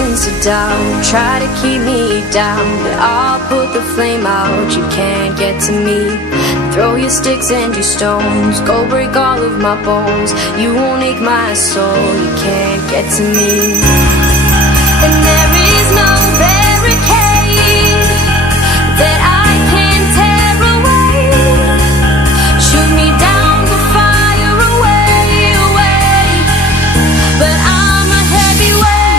reasons to doubt, try to keep me down, but I'll put the flame out. You can't get to me. Throw your sticks and your stones, go break all of my bones. You won't ache my soul. You can't get to me. And there is no barricade that I can tear away. Shoot me down the fire away, away. But I'm a heavyweight.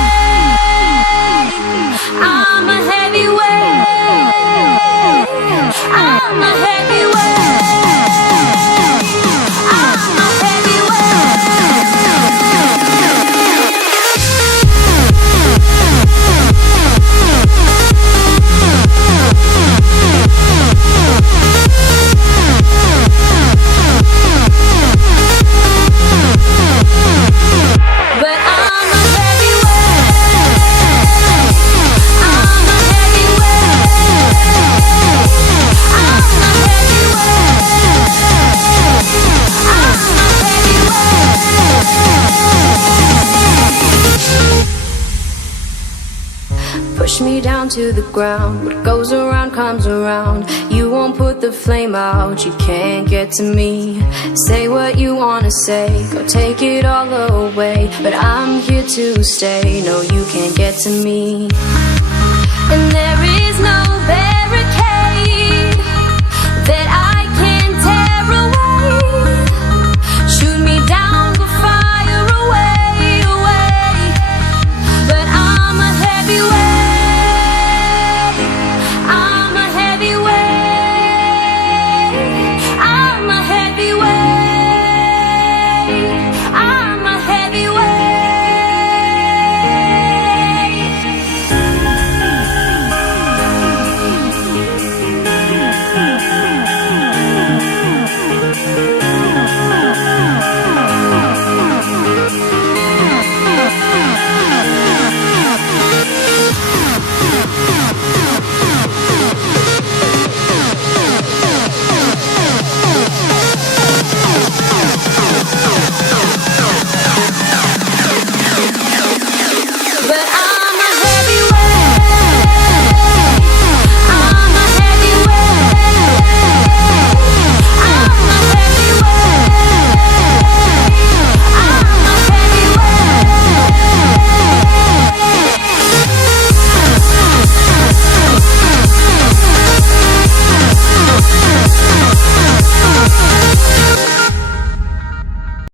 I'm a heavyweight. I'm a heavyweight. Push me down to the ground. What goes around comes around. You won't put the flame out. You can't get to me. Say what you wanna say, go take it all away, but I'm here to stay. No, you can't get to me. And there is no